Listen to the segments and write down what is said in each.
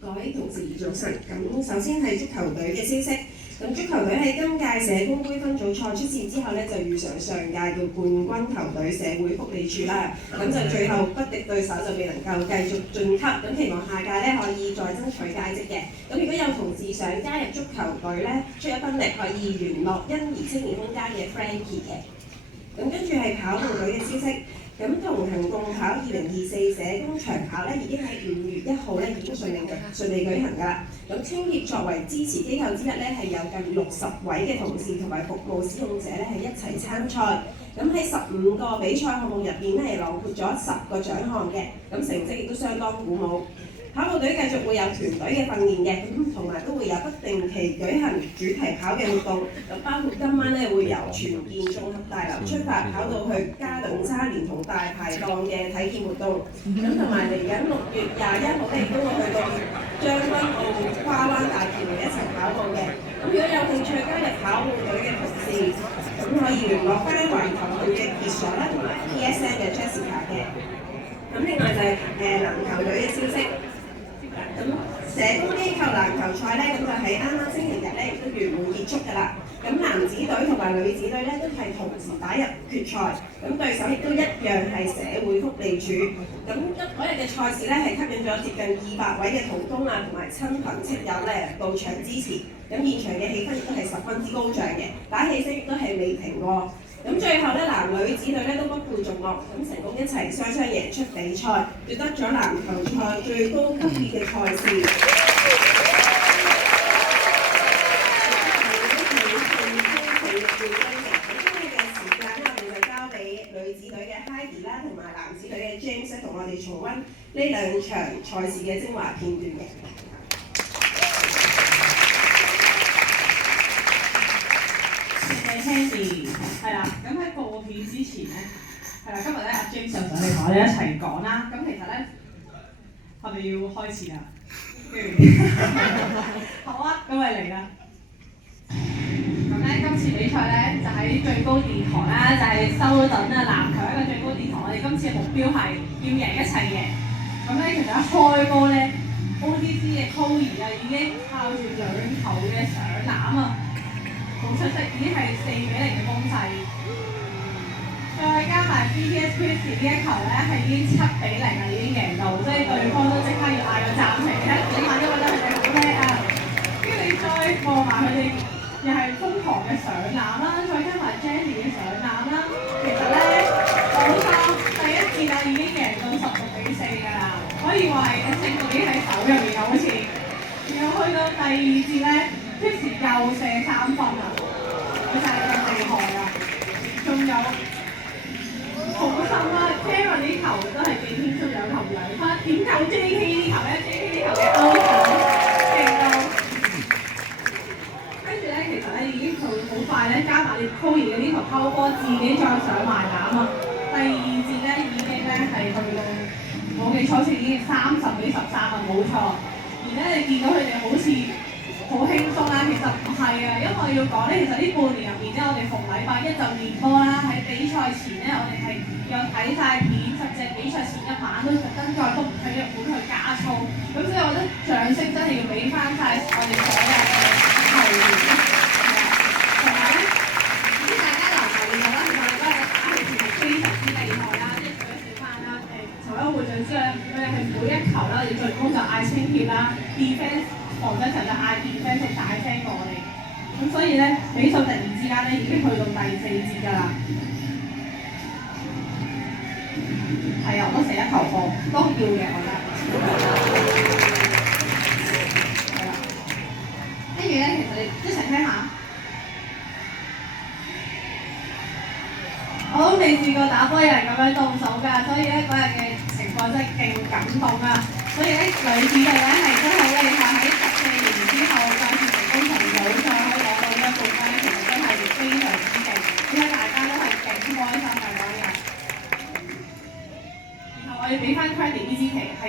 各位同事早晨，咁首先係足球隊嘅消息。咁足球隊喺今屆社工杯分組賽出線之後咧，就遇上上屆嘅冠軍球隊社會福利署啦。咁就最後不敵對手，就未能夠繼續晉級。咁期望下屆咧可以再爭取佳績嘅。咁如果有同事想加入足球隊咧，出一分力可以聯絡欣怡青年空間嘅 Frankie 嘅。咁跟住係跑步隊嘅消息。咁同行共跑2024社工長跑咧，已經喺5月1號咧已經順利舉行㗎啦。咁青協作為支持機構之一咧，係有近60位嘅同事同埋服務使用者咧係一齊參賽。咁喺15個比賽項目入邊咧係囊括咗10個獎項嘅，咁成績亦都相當鼓舞。跑步隊繼續會有團隊嘅訓練嘅，咁同埋都會有不定期舉行主題跑嘅活動，咁包括今晚咧會由全健綜合大樓出發跑到去嘉頓沙連同大排檔嘅體驗活動，咁同埋嚟緊6月21號咧亦都會去到將軍澳跨灣大橋一齊跑步嘅。咁如果有興趣加入跑步隊嘅同事，咁可以聯絡翻環球隊嘅傑所啦，同埋 PSN 嘅 Jessica 嘅。咁另外就係籃球隊嘅消息。咁社工機構籃球賽咧，咁就喺啱啱星期日咧亦都圓滿結束㗎啦。咁男子隊同埋女子隊咧都係同時打入決賽，咁對手亦都一樣係社會福利署。咁嗰日嘅賽事咧係吸引咗接近200位嘅同工啊同埋親朋戚友咧到場支持。咁現場嘅氣氛亦都係十分之高漲嘅，打氣聲亦都係未停過。咁最後咧，男女子隊咧都不負眾望，咁成功一齊雙贏出比賽，奪得咗籃球賽最高級別嘅賽事。咁今日嘅時間咧，我哋就交俾女子隊嘅 Heidi 啦，同埋男子隊嘅 James 同我哋重溫呢兩場賽事嘅精華片段嘅。Sandy 係啦，咁喺播片之前咧，係啦，今日咧阿 James 就上嚟同我哋一齊講啦。咁其實咧，係咪要開始啊？好啊，咁咪嚟啦。咁咧，今次比賽咧就喺最高殿堂啦，就係修頓啊籃球一個最高殿堂。我哋今次嘅目標係要贏一齊贏。咁咧，其實一開波咧 ，OTC 嘅 Chloe 啊已經靠住2球嘅上籃啊！好出色，已經係4-0嘅攻勢，再加埋 BTS Christie 呢一球咧，係已經7-0啦，已經贏到，所以對方都即刻要嗌個暫停咧，起碼因為咧佢哋好叻啊，跟住你再過埋佢哋又係瘋狂嘅上籃啦，再加埋 Jenny 嘅上籃啦，其實咧好快第一節啊已經贏到16-4㗎啦，可以話係勝局已經喺手入面啊，好似，然後去到第二節咧。Christie 又射3分啊！佢就係咁厲害啊！仲有好心啦 ，Karen 呢球都係幾輕鬆2球2分，點救 JK 呢球咧 ？JK 呢球嘅歐球勁到，跟住咧其實咧已經佢好快咧，加埋你 Chloe 嘅呢球拋波，自己再上埋籃啊！第二節咧已經咧係去到我記錯好似已經30-13啊，冇錯。而咧你見到佢哋好似好輕鬆啦，其實唔係啊，因為我要講咧，其實呢半年入面咧，我哋逢禮拜一就練波啦，喺比賽前咧，我哋係有睇晒片，甚至係比賽前一晚都特登再督佢日本去加操，咁所以我覺得掌聲真係要俾翻晒我哋所有嘅球員，同埋咧，唔知大家留唔留意到啦，其實我哋嗰日打氣係非常之厲害啦，即係除咗小班啦，籌委會長之外，佢哋係每一球啦，要進攻就嗌清潔啦 ，defense。防守層就嗌 defense 大聲過我哋，咁所以咧比數突然之間咧已經去到第4節㗎啦。係啊，我都射1球波，都要嘅我覺得。係啦，跟住咧其實你一齊聽下。我都未試過打波有人咁樣動手㗎，所以咧嗰日嘅情況真係勁感動啊！所以咧女子隊咧係真係好厲害，喺14年之後再次成功重組，再可以攞到呢一冠軍，其實真係非常之勁，因為大家都係勁開心嘅嗰日。然後我要俾翻 credit 呢支旗係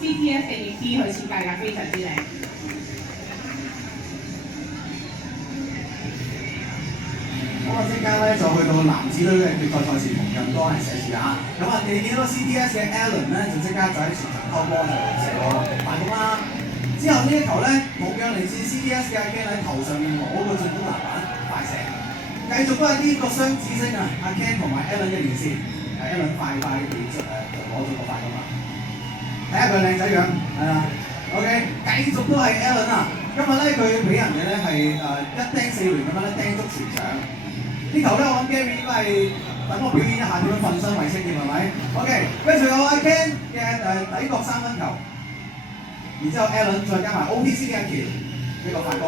CTS 嘅 D 去設計㗎，非常之靚。咁啊，即刻咧就去到男子隊嘅決賽賽事同樣都係寫字嚇。咁啊，你見到 CTS 嘅 Alan 咧就即刻就喺前場拖波就射個快攻啦。咁之後呢一球咧，同樣嚟自 CDS 嘅阿 Ken 喺頭上面攞個進攻籃板快射，繼續都係呢個雙子星啊！阿 Ken 同埋 Allen 嘅連線，Allen 快地就攞咗個快攻啦。睇下佢靚仔樣，係啦。OK， 繼續都係 Allen 啊！今日咧佢俾人嘅咧係一釘4聯咁樣咧釘足全場。呢球咧我諗 Gary 應該係等我表演一下點樣瞓身為清潔係咪 ？OK， 跟住有阿 Ken 嘅底角3分球，然之後 Allen 再加埋 OPC 嘅一橋呢個快攻。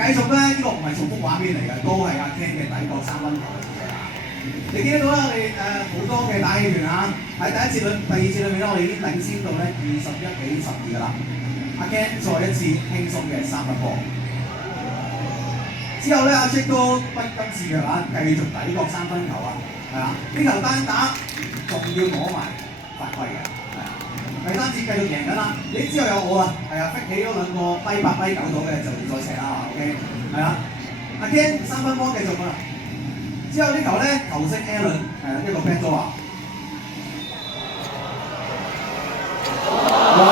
繼續咧呢個唔係重複畫面嚟嘅，都係阿 Ken 嘅底角3分球嘅試射啊！你見得到啦，我哋好多嘅打氣團啊！喺第一節第二節裏面咧，我哋已經領先到咧21-12㗎啦。阿 Ken 再一次輕鬆嘅3分波。之後咧，阿 Jack 都不甘示弱啊，繼續底角3分球啊，係啦，呢球單打仲要攞埋犯規嘅，係啊，第三節繼續贏緊啦，你之後有我啊，係啊，逼起嗰兩個低8低9度嘅就再射啦 ，OK， 係啦，阿 Ken 3分波繼續㗎啦，之後呢球咧球星 Allen 一個 back door 啊，哇！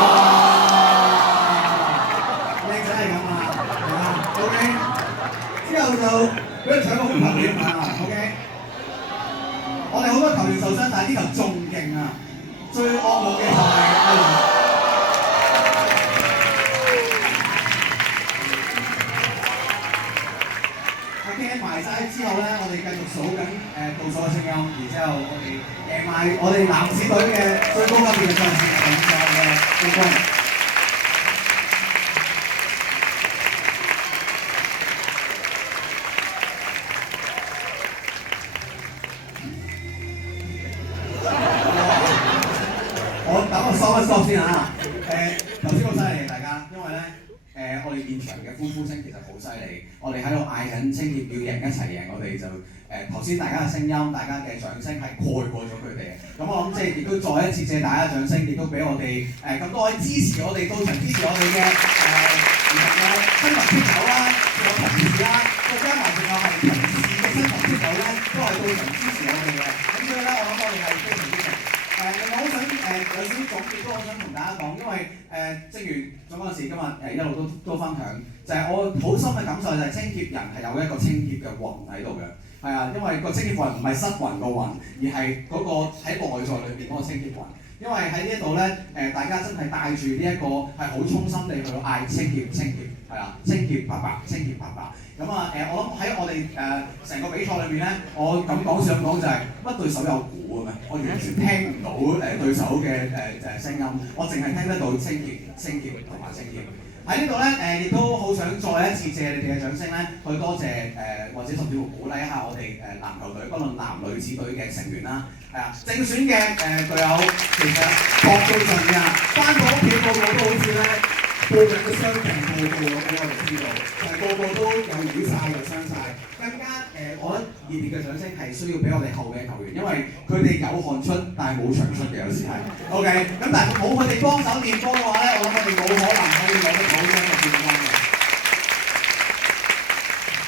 靚仔係咁啊，係啊 ，OK。之後就俾佢搶個好球點啊 ，OK。我哋好多球員受傷，但係呢球仲勁啊！最惡夢嘅就係阿 Ken 埋晒之後咧，我哋繼續數緊倒數嘅聲音，然之後我哋贏埋我哋男子隊嘅最高級別嘅賽事比賽嘅冠軍。stop 先嚇，頭先好犀利大家，因為咧我哋現場嘅呼聲其實好犀利，我哋喺度嗌緊青協要贏一齊贏，我哋就頭先大家嘅聲音，大家嘅掌聲係蓋過咗佢哋，咁我諗即係亦都再一次謝大家掌聲，亦都俾我哋咁多位支持我哋到場支持我哋嘅唔同嘅親朋戚友啦，仲有同事啦，再加埋仲有係同事嘅親朋戚友咧，都係到場支持我哋嘅，咁所以咧我諗我哋係非常之勁。我好想有少少總結都好想同大家講，因為正如總嗰陣時今日一路都分享，就係、是、我好深嘅感受就係青協人係有一個青協嘅魂喺度嘅，係啊，因為個青協魂唔係失魂個魂，而係嗰個喺內在裏邊嗰個青協魂。因為喺呢一度咧大家真係帶住呢一個係好衷心地去嗌青協，係啊，青協伯伯，青協伯伯。咁啊我諗喺我哋成個比賽裏面咧，我咁講想講就係乜對手有鼓嘅咩？我完全聽唔到對手嘅聲音，我淨係聽得到青協同埋青協。喺呢度咧亦都好想再一次借你哋嘅掌聲咧，去多謝或者甚至乎鼓勵一下我哋籃球隊，不論男女子隊嘅成員啦，係啊，正選嘅隊友其實搏到盡㗎，翻到屋企個個都好似咧報緊個傷病報告咁俾我哋知道，個個都有瘀晒又傷晒，更加我覺得熱烈嘅掌聲係需要俾我哋後嘅球員，因為佢哋有汗出，但係冇場出嘅有時係 OK， 咁但係冇佢哋幫手練波嘅話咧，我諗我哋冇可能可以攞得到呢個冠軍嘅。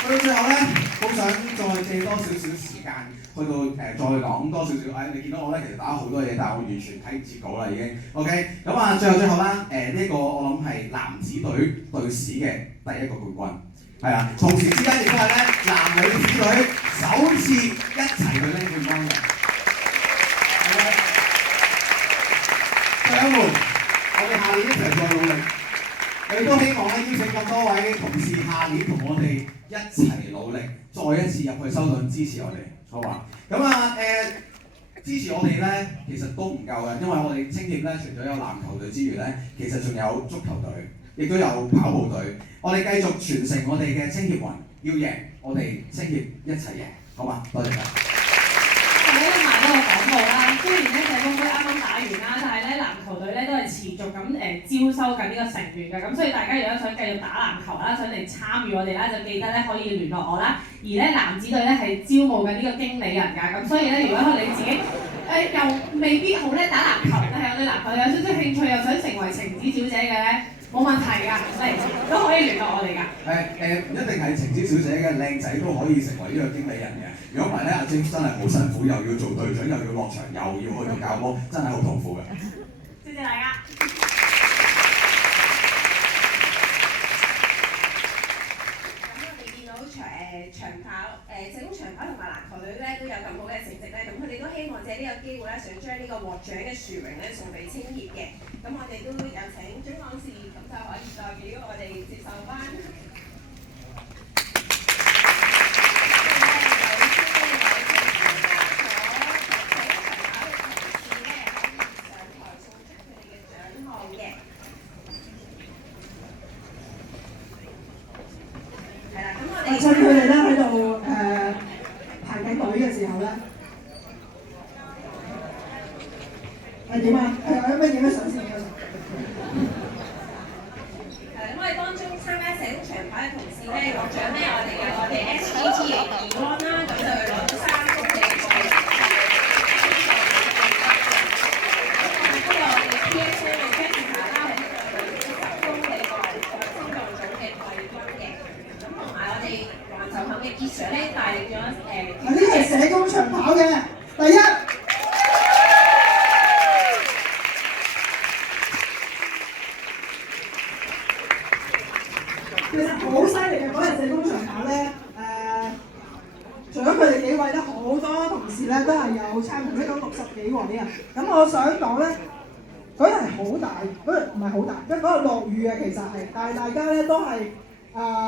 去到最後咧，好想再借多少少時間去到再講多少少，你見到我咧其實打咗好多嘢，但係我完全睇唔切稿啦已經 OK， 咁啊最後啦呢個我諗係男子隊隊史嘅第一個冠軍。係啊，同時之間亦都係咧男女子隊首次一齊去拎冠軍嘅。隊友們，我哋下年一齊再努力。我亦都希望咧邀請咁多位同事下年同我哋一齊努力，再一次入去修頓支持我哋，好嘛？咁啊支持我哋咧其實都唔夠嘅，因為我哋青協咧除咗有籃球隊之餘咧，其實仲有足球隊，亦都有跑步隊。我哋繼續傳承我哋嘅青協魂，要贏，我哋青協一齊贏，好嘛？多謝大家。我咧賣多個廣告啦，雖然咧社工隊啱啱打完啦，但係咧籃球隊咧都係持續咁招收緊呢個成員嘅，咁所以大家如果想繼續打籃球啦，想嚟參與我哋啦，就記得咧可以聯絡我啦。而咧男子隊咧係招募緊呢個經理人㗎，咁所以咧如果你自己又未必好叻打籃球，但係我對籃球有少少興趣，又想成為晴子小姐嘅咧，冇問題㗎，嚟都可以聯絡我哋㗎。唔一定係晴子小姐嘅，靚仔都可以成為呢個經理人嘅。如果唔係咧，阿 James 真係好辛苦，又要做隊長，又要落場，又要去到教波，真係好痛苦嘅。謝謝大家。獎嘅殊榮咧送俾青協嘅。咁我哋都有請張講士，咁就可以代表我哋接受翻。趁佢哋咧喺度排緊隊嘅時候咧，係點啊？有咩影得相先？咁我哋當中參加社工長跑嘅同事咧，獲獎咧，我哋 SPT 嘅義安啦，咁就攞咗3公里嘅賽。咁我哋 PSA 嘅 Jessica 啦，係10公里個青壯組嘅季軍嘅。咁同埋我哋環球行嘅傑 Sir 咧，帶領咗呢係社工長跑嘅第一。其實好犀利嘅嗰日社工長跑咧，除咗佢哋幾位咧，好多同事咧都係有參與，呢個60幾位啊。咁我想講咧，嗰日係好大，嗰日唔係好大，因為嗰日落雨嘅其實係，但係大家咧都係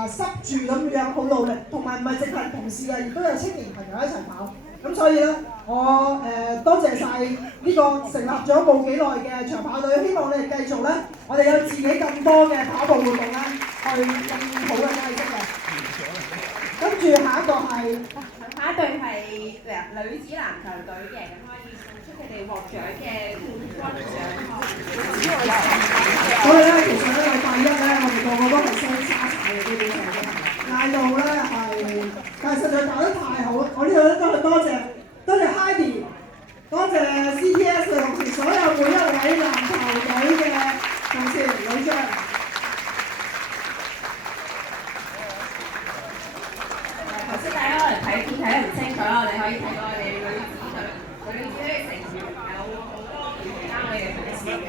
濕住咁樣好努力，同埋唔係淨係同事嘅，亦都有青年朋友一齊跑。咁所以咧，我多謝晒呢個成立咗冇幾耐嘅長跑隊，希望你哋繼續咧，我哋有自己更多嘅跑步活動咧，去更好嘅成績嘅。跟住下一個係下一隊係女子籃球隊嘅，咁可以送出佢哋獲獎嘅冠軍獎項。所以咧，其實咧禮拜一咧，我哋個個都係雙沙晒嘅基本上嘅，嗌到咧係，但係實在搞得太好，我呢度咧都係多謝 Heidi， 多謝 CTS 嘅同事，所有每一位籃球隊嘅同事女將。頭先大家可能睇片睇得唔清楚啦，我哋可以睇到我哋女子嘅成員有好多其他嘅同事嘅。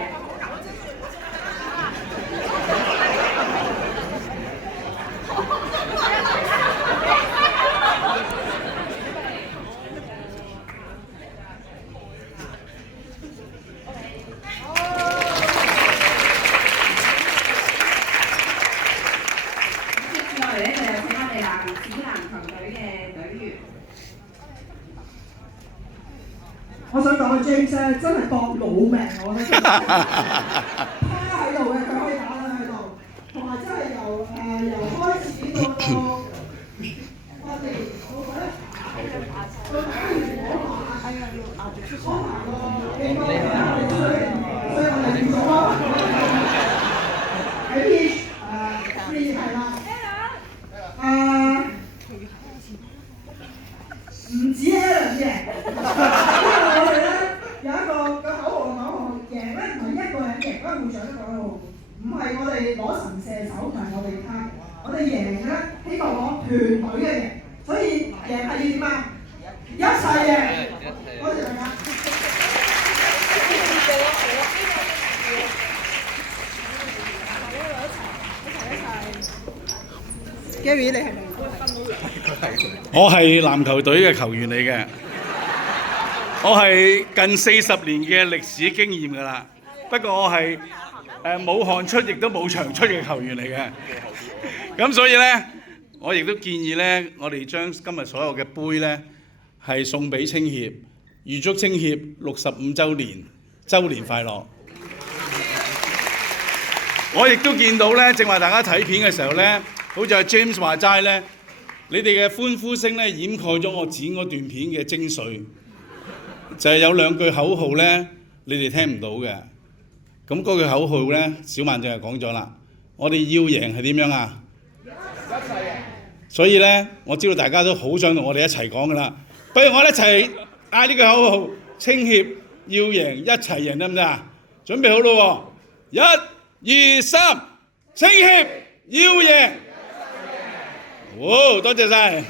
我想講嘅 James 咧，真係搏老命，我覺得趴喺度嘅，佢可以打得喺度，同埋真係由開始到我哋到打完嗰下，開埋個機關嘅，所以我哋預咗喺 P3係啦，唔止 Helen 嘅。我哋咧有一個口號嘅口號，贏咧唔係一個人贏，嗰個會長都講得好，唔係我哋攞神射手，唔係我哋卡，我哋贏咧希望攞團隊嘅贏，所以贏係要點啊？一齊贏！多謝大家。Gary， 你係咪？我係籃球隊嘅球員嚟嘅。我係近40年嘅歷史經驗㗎啦，不過我係冇汗出亦都冇場出嘅球員嚟嘅。咁所以呢，我亦都建議呢，我哋將今日所有嘅杯呢係送俾青協，預祝青協65週年快樂。我亦都見到呢，正話大家睇片嘅時候呢，好似阿 James 話齋呢，你哋嘅歡呼聲呢掩蓋咗我剪嗰段片嘅精髓。就係有2句口號咧，你哋聽唔到嘅。咁嗰句口號咧，小曼就係講咗啦。我哋要贏係點樣啊？一齊贏。所以咧，我知道大家都好想同我哋一齊講噶啦。不如我哋一齊嗌呢句口號：青協要贏，一齊贏得唔得啊？準備好咯喎！1、2、3，青協要贏。好，多謝晒。